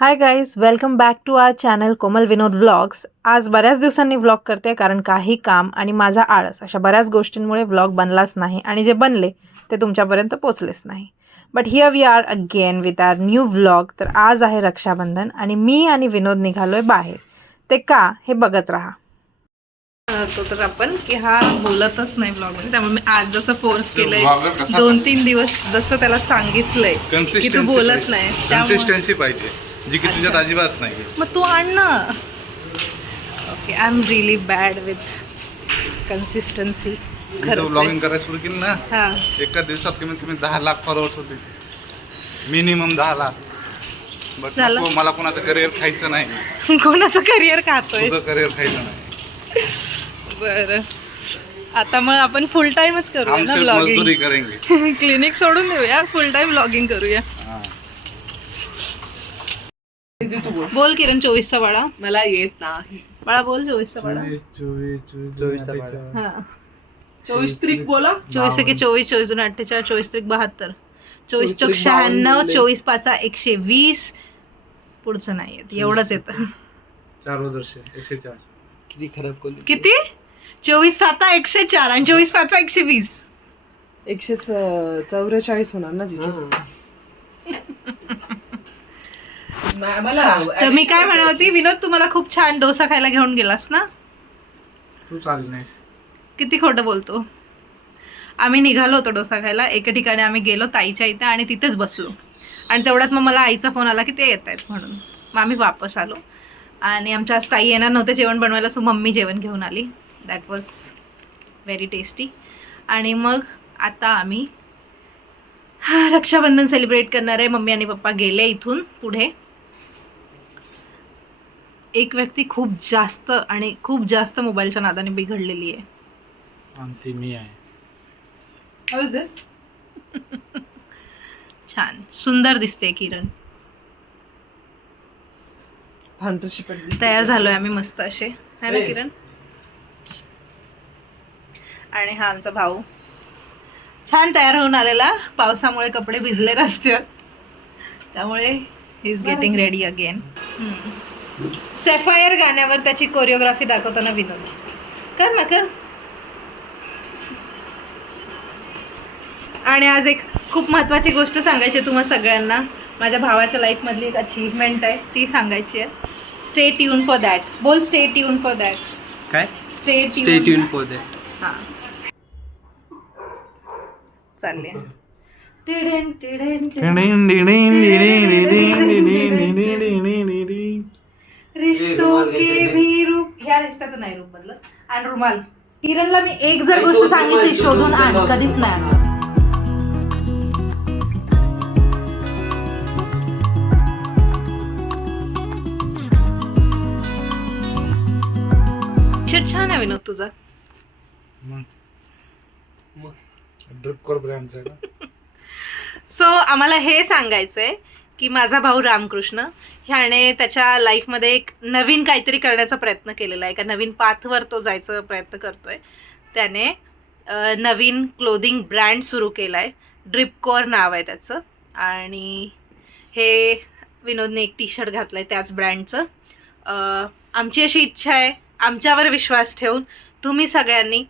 High guys, welcome back to our channel Komal Vinod vlogs. आज बऱ्याच दिवसांनी व्लॉग करते कारण काही काम आणि माझा आळस अशा बऱ्याच गोष्टींमुळे व्लॉग बनलाच नाही आणि जे बनले ते तुमच्यापर्यंत पोचलेच नाही. But here we are again with our new vlog. तर आज आहे रक्षाबंधन आणि मी आणि विनोद निघालोय बाहेर. ते का हे बघत राहा. तर आपण की हा बोलतच नाही ब्लॉगमध्ये, त्यामुळे मी आज जसं फोर्स केलंय 2-3 दिवस जसं त्याला सांगितलंय की तू बोलत नाही, कन्सिस्टन्सी पाहिजे जी की तुझ्यात अजिबात नाही. मग तू आण ना. Okay, I am really bad with consistency. Blogging करायला सुरू केलं ना, हा, एका दिवसात कमीत कमी 10 लाख फॉलोअर्स होते, मिनिमम 10 लाख. बट मला कोणाचं करिअर खायचं नाही. कोणाचं करिअर खातोय? तुझं करिअर खायचं नाही. बरं, आता मग आपण फुल टाइमच करूया ना ब्लॉगिंग. मजदूरी करेंगे. क्लिनिक सोडून देऊया, फुल टाइम ब्लॉगिंग करूया. बोल किरण, 24चा बाळा. मला येत नाही. बाळा बोल, 24चा बाळा. 24 त्रिक बोला. 24 एके 24, 24 दूने 48, 24 त्रिक 72, 24 चौक 96, 24 पाचा 120. पुढचं नाही येत, एवढंच येतं. 104. किती खराब कोण? किती? 24 साता 104 आणि 24 पाचा 120. 144 होणार ना जिजू. तर मी काय म्हणत होती, विनोद तुम्हाला खूप छान डोसा खायला घेऊन गेलास ना? तू चालली नाहीस. किती खोटं बोलतो. आम्ही निघालो होतो डोसा खायला, एका ठिकाणी आम्ही गेलो ताईच्या इथे आणि तिथेच बसलो आणि तेवढ्यात मग मला आईचा फोन आला की ते येत आहेत म्हणून. मग आम्ही वापस आलो आणि आमच्या आज ताई येणार नव्हते जेवण बनवायला, सो मम्मी जेवण घेऊन आली. That was very tasty. आणि मग आता आम्ही रक्षाबंधन सेलिब्रेट करणार आहे. मम्मी आणि पप्पा गेले इथून पुढे. एक व्यक्ती खूप जास्त मोबाईलच्या नादाने बिघडलेली आहे. आणि ती मी आहे. How is this? छान सुंदर दिसते किरण. तयार झालोय आम्ही मस्त असे, है ना किरण? आणि हा आमचा भाऊ छान तयार होऊन आलेला. पावसामुळे कपडे भिजले रस्त्यावर, त्यामुळे he is getting ready again. Sapphire गाण्यावर त्याची कोरिओग्राफी दाखवताना विनोद. कर ना, कर. आणि आज एक खूप महत्त्वाची गोष्ट सांगायची आहे तुम्हा सगळ्यांना. माझ्या भावाच्या लाईफमधली एक अचीवमेंट आहे, ती सांगायची आहे. Stay tune for that. बोल, स्टे ट्यून फॉर दॅट. काय? Stay tune for that. हां, चालले. रिश्तों के भी रूप, ह्या रिश्त्याचं नाही रूप बदलत. आणि रुमाल. किरणला मी एक जर गोष्ट सांगितली शोधून आण, कधीच नाही आणणार. शर्ट छान आहे विनोद तुझा. ड्रिपकोर ब्रँडचा आहे ना. सो आम्हाला हे सांगायचंय की माझा भाऊ रामकृष्ण ह्याने त्याच्या लाईफमध्ये एक नवीन काहीतरी करण्याचा प्रयत्न केलेला आहे. एका नवीन पाथवर तो जायचा प्रयत्न करतोय. त्याने नवीन क्लोदिंग ब्रँड सुरू केला आहे. ड्रिपकोर नाव आहे त्याचं. आणि हे विनोदने एक टी शर्ट घातलं आहे त्याच ब्रँडचं. आमची अशी इच्छा आहे, आमच्यावर विश्वास ठेवून तुम्ही सगळ्यांनी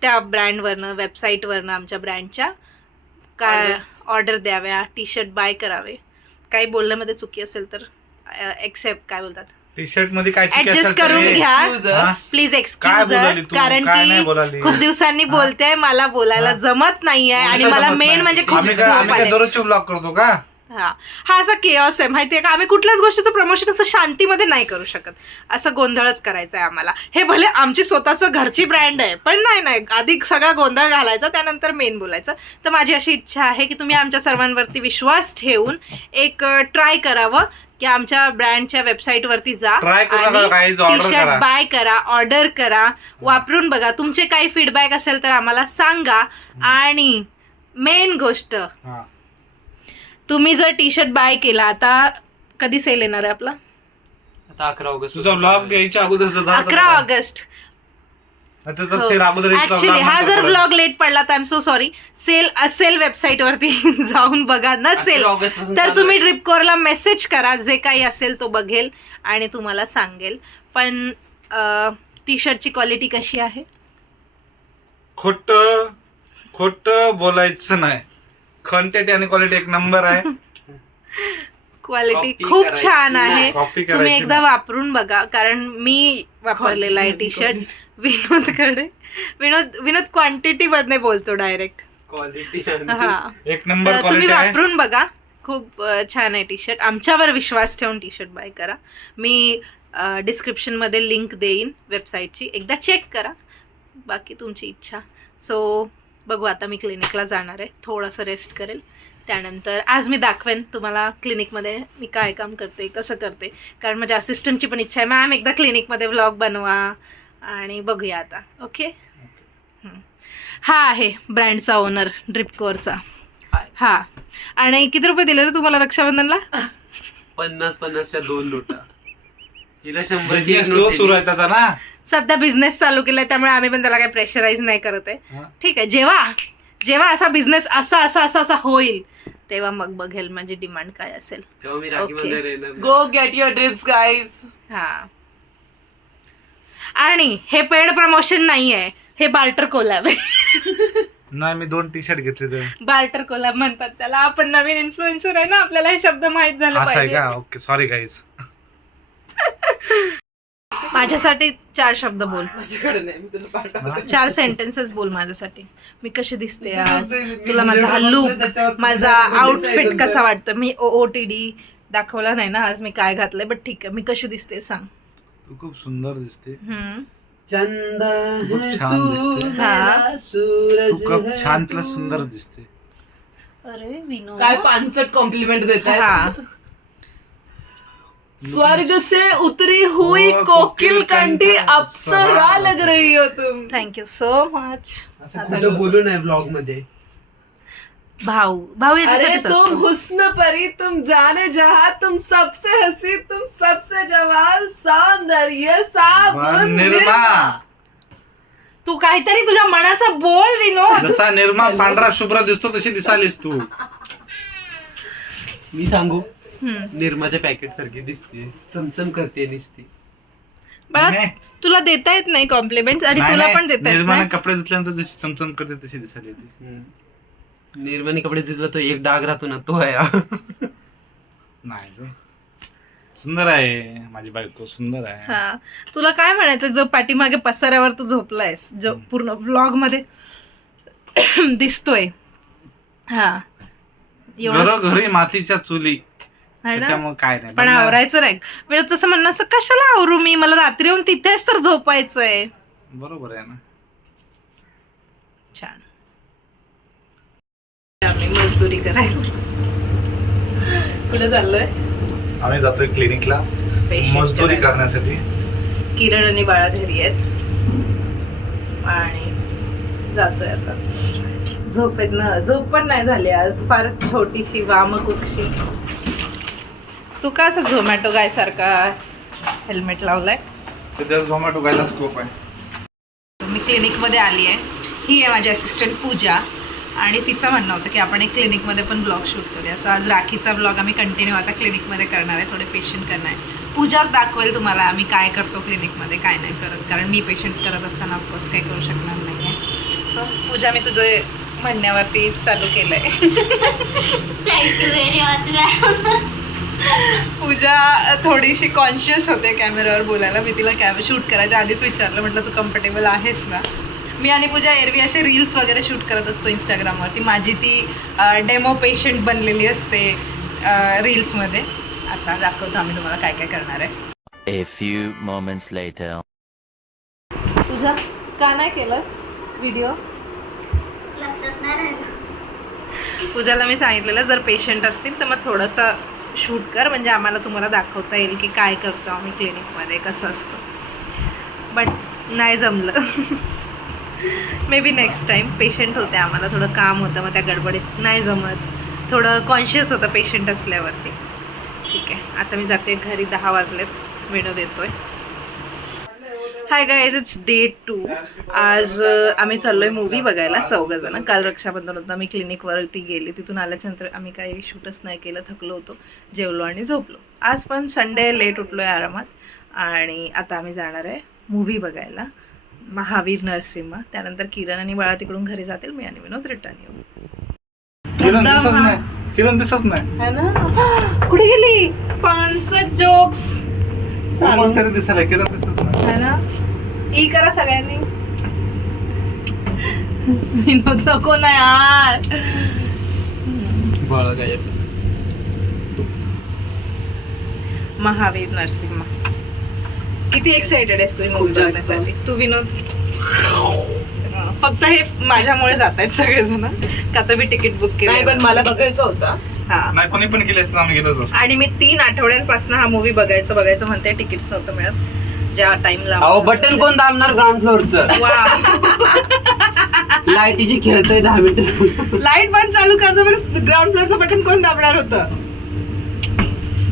त्या ब्रँडवरनं, वेबसाईटवरनं आमच्या ब्रँडच्या काय ऑर्डर द्याव्या, टी शर्ट बाय करावे. काही बोलण्यामध्ये चुकी असेल तर एक्सेप्ट, काय बोलतात, टी शर्ट मध्ये काय ऍडजस्ट करून घ्या प्लीज. एक्सक्यूज अस, कारण की खूप दिवसांनी बोलते, मला बोलायला जमत नाहीये आणि मला मेन म्हणजे खूप झोप आली. दररोजचे ब्लॉग करतो का? हा असा केओस आहे माहितीये का. आम्ही कुठल्याच गोष्टीचं प्रमोशन असं शांतीमध्ये नाही करू शकत. असं गोंधळच करायचं आहे आम्हाला. हे भले आमची स्वतःचं घरची ब्रँड आहे, पण नाही, आधी सगळा गोंधळ घालायचा, त्यानंतर मेन बोलायचं. तर माझी अशी इच्छा आहे की तुम्ही आमच्या सर्वांवरती विश्वास ठेवून एक ट्राय करावं की आमच्या ब्रँडच्या वेबसाईटवरती जा आणि टी शर्ट बाय करा, ऑर्डर करा, वापरून बघा. तुमचे काही फीडबॅक असेल तर आम्हाला सांगा. आणि मेन गोष्ट, तुम्ही जर टी शर्ट बाय केला, आता कधी सेल येणार आहे आपला? आता 11 ऑगस्ट. तुझा ब्लॉग यायच्या अगोदर 11 ऑगस्ट. त्याचा सेल अगोदर ऍक्च्युली हा जर ब्लॉग लेट पडला तर I am so sorry. Sale असेल वेबसाईट वरती जाऊन बघा. नसेल तर तुम्ही ड्रिपकोरला मेसेज करा, जे काही असेल तो बघेल आणि तुम्हाला सांगेल. पण टी शर्टची क्वालिटी कशी आहे? खोट बोलायचं नाही. क्वांटिटी आणि क्वालिटी एक नंबर आहे. क्वालिटी Copy खूप करायची छान आहे. नाही. Copy तुम्ही करायची एकदा नाही. वापरून बघा, कारण मी वापरलेला आहे टी शर्ट विनोदकडे. विनोद क्वांटिटी बदले बोलतो डायरेक्ट. क्वालिटी हा, एक नंबर तर तुम्ही क्वालिटी आहे. वापरून बघा. खूप छान आहे टी शर्ट. आमच्यावर विश्वास ठेवून टी शर्ट बाय करा. मी डिस्क्रिप्शन मध्ये लिंक देईन वेबसाईटची, एकदा चेक करा. बाकी तुमची इच्छा. सो बघू, आता मी क्लिनिकला जाणार आहे. थोडंसं रेस्ट करेल. त्यानंतर आज मी दाखवेन तुम्हाला क्लिनिकमध्ये मी काय काम करते, कसं करते. कारण माझ्या असिस्टंटची पण इच्छा आहे, मॅम एकदा क्लिनिकमध्ये व्लॉग बनवा. आणि बघूया आता. ओके. हा आहे ब्रँडचा ओनर ड्रिपकोरचा. हा. आणि किती रुपये दिले रे तुम्हाला रक्षाबंधनला? 50-50च्या 2 नोटा. हिला 100ची Business slow सुरू आहे त्याचा ना. सध्या बिझनेस चालू केलाय, त्यामुळे आम्ही पण त्याला काही प्रेशराईज नाही करत आहे. हा. ठीक आहे. जेव्हा असा बिझनेस असा होईल तेव्हा मग बघेल माझी डिमांड काय असेल. तेव्हा मी राखीमध्ये राहिलो. गो गेट युअर ड्रिप्स गाईज. हा. आणि हे पेड प्रमोशन नाही आहे, हे बार्टर कोलॅब आहे. नाही, मी 2 टी शर्ट घेतले तर. बार्टर कोलॅब म्हणतात त्याला. आपण नवीन इन्फ्लुएन्सर आहे ना, आपल्याला हे शब्द माहित झाले असं आहे पाहिजे. का? Okay, sorry guys. माझ्यासाठी 4 शब्द बोल. माझ्याकडे नाही, मी तुला पाठवतो. 4 सेंटेन्सेस बोल माझ्यासाठी. मी कशी दिसते आज, तुला माझा हा लुक, माझा आउटफिट कसा वाटतो. मी OOTD दाखवला नाही ना आज मी काय घातलंय, बट ठीक आहे. मी कशी दिसते सांग. तू खूप सुंदर दिसते. चंदा खूप छान दिसते. हा. तू खूप छान प्लस सुंदर दिसते. अरे विनोद, काय पानसट कॉम्प्लिमेंट देत हा. आहे. स्वर्ग से उतरी हुई ओ, कोकिल कोकिल कंठी कंठ अप्सरा अप्सरा लग रही हो तुम. Thank you so much. असं कुठं बोलू नाही ब्लॉग मध्ये. भाऊ अरे याच्यासाठीच तुम असतो. हुस्न परी, तुम जाने जहां, तुम सबसे हसी, तुम सबसे जवान, सौंदर्य साबुन निर्मा. निर्मा. तू काहीतरी तुझ्या मनाचा बोल विनोद. जसा निर्मा पांढरा शुभ्र दिसतो तशी दिसालीस तू. मी सांगू, हम्म. निर्माच्या पॅकेट सारखी दिसते, चमचम करते दिसते. बाळा, नाही. तुला देता येत नाही कॉम्प्लिमेंट आणि नाही, तुला नाही. पण देता येत निर्माने नाही. कपडे धुतल्यानंतर जशी चमचम करते तशी दिसाली होती. निर्माने कपडे दिसला तो एक डाग राहतो ना, तो आहे हा. नाही ग. सुंदर आहे माझी बायको, सुंदर आहे. हा. तुला काय म्हणायचं, जो पाठीमागे पसाऱ्यावर तू झोपलायस, जो पूर्ण व्लॉग मध्ये दिसतोय. हा. एवढं घरोघरी मातीच्या चुली. आहे ना. त्याच्यामुळे काय नाही. पण आवरायचं नाही. वेळ तसं म्हणणं असतं, कशाला आवरू मी, मला रात्री येऊन तिथेच तर झोपायचंय. बरोबर आहे ना. छान. आम्ही मजदुरी करायला कुठे चाललोय? आम्ही जातोय क्लिनिकला Patient मजदुरी करायला. करण्यासाठी. किरण आणि बाळा घरी आहेत आणि जातोय आता. झोप पण नाही झाली आज, फार छोटीशी वामकुक्षी. तू का असं झोमॅटो गाय सारखा हेल्मेट लावलाय? सध्या झोमॅटो गायला स्कोप आहे. मी क्लिनिकमध्ये आली आहे. ही आहे माझी असिस्टंट पूजा आणि तिचं म्हणणं होतं की आपण एक क्लिनिकमध्ये पण ब्लॉग शूट करूया. सो आज राखीचा ब्लॉग आम्ही कंटिन्यू आता क्लिनिकमध्ये करणार आहे. थोडे पेशंट करणार आहे. पूजाच दाखवेल तुम्हाला आम्ही काय करतो क्लिनिकमध्ये, काय नाही करत. कारण मी पेशंट करत असताना ऑफकोर्स काही करू शकणार नाही आहे. सो पूजा, मी तुझे म्हणण्यावरती चालू केलं आहे. Thank you very much ma'am. Pooja थोडीशी कॉन्शियस होते कॅमेऱ्यावर बोलायला. मी तिला शूट करायच्या आधीच विचारलं, म्हटलं तू कम्फर्टेबल आहेस ना. मी आणि पूजा एरवी असे रील्स वगैरे शूट करत असतो इंस्टाग्रामवरती. माझी ती डेमो पेशंट बनलेली असते रील्समध्ये. आता दाखवतो आम्ही तुम्हाला काय काय करणार आहे. A few moments later. पूजा, का नाही केलंस व्हिडिओ? लक्षात नाही राहिलं. पूजाला मी सांगितलेलं जर पेशंट असतील तर मग थोडंसं शूट कर, म्हणजे आम्हाला तुम्हाला दाखवता येईल की काय करतो आम्ही क्लिनिकमध्ये, कसं असतं. बट नाही जमलं. May be next time. Patient होते, आम्हाला थोडं काम होतं, मग त्या गडबडीत नाही जमत. थोडं कॉन्शियस होतं पेशंट असल्यावरती. ठीक आहे, आता मी जाते घरी. 10 वाजलेत. विनोद येतोय. Hi guys, it's day 2. आज आम्ही चाललोय मूवी बघायला 4 जण. काल रक्षाबंधन होतं, मी क्लिनिकवरती गेली, तिथून आल्याच्यानंतर आम्ही काही शूटच नाही केलं, थकलो होतो, जेवलो आणि झोपलो. आज पण संडे लेट उठलोय आरामात आणि आता आम्ही जाणार आहे मूवी बघायला महावीर नरसिंह. त्यानंतर किरण आणि बाळा तिकडून घरी जातील, मी आणि विनोद रिटर्न येऊ. किरण दिसत नाही है ना, कुठे गेली? 65 जोक्स तरी दिसायला किरण दिसत नाही है ना. ई करा सगळ्यांनी. विनोद नको ना यार. बळ काय महावीर नरसिंह. किती एक्साइटेड आहेस तू मूवी बघण्यासाठी? तू विनोद? फक्त हे माझ्यामुळे जात आहेत सगळेजण, का तर मी तिकीट बुक नाही केलं. पण मला बघायचं होतं. हा, नाही कोणी पण केले असतं आम्ही गेलो आणि मी 3 आठवड्यांपासून हा मूवी बघायचं म्हणते. तिकीट्स नव्हतं मिळत ज्या टाइमला. अहो बटन कोण दाबणार ग्राउंड फ्लोअरचं? लाईटीची खेळतोय 10 मिनिटं. लाईट बंद चालू करतो, पण ग्राउंड फ्लोअरचं बटन कोण दाबणार होतं?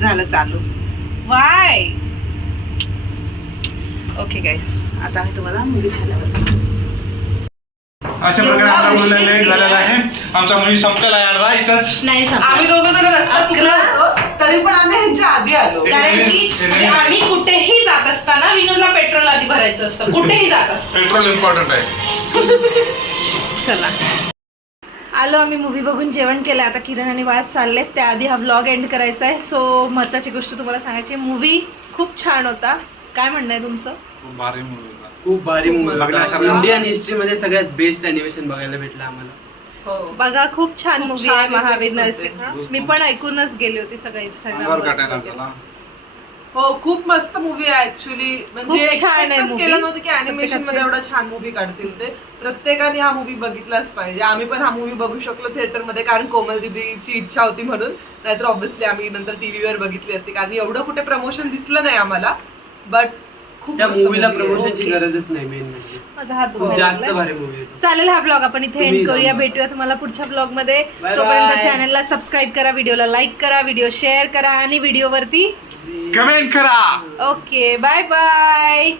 झालं चालू. वाय. ओके गाईस, आता आम्ही तुम्हाला मूवी झाल्यावर. अशा प्रकारे आपला मुलं लेट झालेला आहे. आमचा मूवी संपलेला आहे अर्धा इथंच. नाही आम्ही संपला. दोघं जण रस्ता चुकलो होतो, तरी पण आम्ही ह्यांच्या आधी आलो. कारण की आम्ही कुठेही जात असताना विनोदला पेट्रोल आधी भरायचं असतं, कुठेही जात असतं. पेट्रोल इम्पॉर्टंट आहे. चला, आलो आम्ही मूवी बघून, जेवण केलं. आता किरण आणि बाळा चाललेत, त्याआधी हा व्लॉग एंड करायचा आहे. सो महत्त्वाची गोष्ट तुम्हाला सांगायची, मूवी खूप छान होता. काय म्हणणं आहे तुमचं? खूप भारी मूवी होता. खूप भारी बघण्यासारखा. मूवी. इंडियन हिस्ट्री मध्ये सगळ्यात बेस्ट अॅनिमेशन बघायला भेटलं आम्हाला. हो. बघा, खूप छान खूप मूवी छान आहे महावीर effects होते. नरसिंह. मी पण ऐकूनच गेली होती सगळं अंगावर काटायला इंस्टाग्राम. चला. हो, खूप मस्त मूवी आहे ऍक्च्युली. म्हणजे खूप छान आहे expect च movie. केलं नव्हतं की अॅनिमेशन मध्ये एवढा छान मूवी काढतील ते. प्रत्येकाने हा मूवी बघितलाच पाहिजे. आम्ही पण हा मूवी बघू शकलो थिएटर मध्ये, कारण कोमल दीदीची इच्छा होती म्हणून. नाहीतर ऑब्व्हियसली आम्ही नंतर टीव्हीवर बघितली असती, कारण एवढं कुठे प्रमोशन दिसलं नाही आम्हाला. बट खूप त्या मस्त मूवीला movie आहे. प्रमोशनची Okay. गरजच नाही. मेन म्हणजे माझा हात खूप दुखायला जास्त लागलाय. भारी मूवी होती. चालेल, हा ब्लॉग आपण इथे तुम्ही एंड करूया. जाऊन भेटूया तुम्हाला पुढच्या ब्लॉग मध्ये. Bye तोपर्यंत bye. चॅनलला सबस्क्राईब करा, व्हिडिओला लाईक करा, व्हिडिओ शेअर करा आणि व्हिडिओवरती कमेंट करा. Okay, bye bye.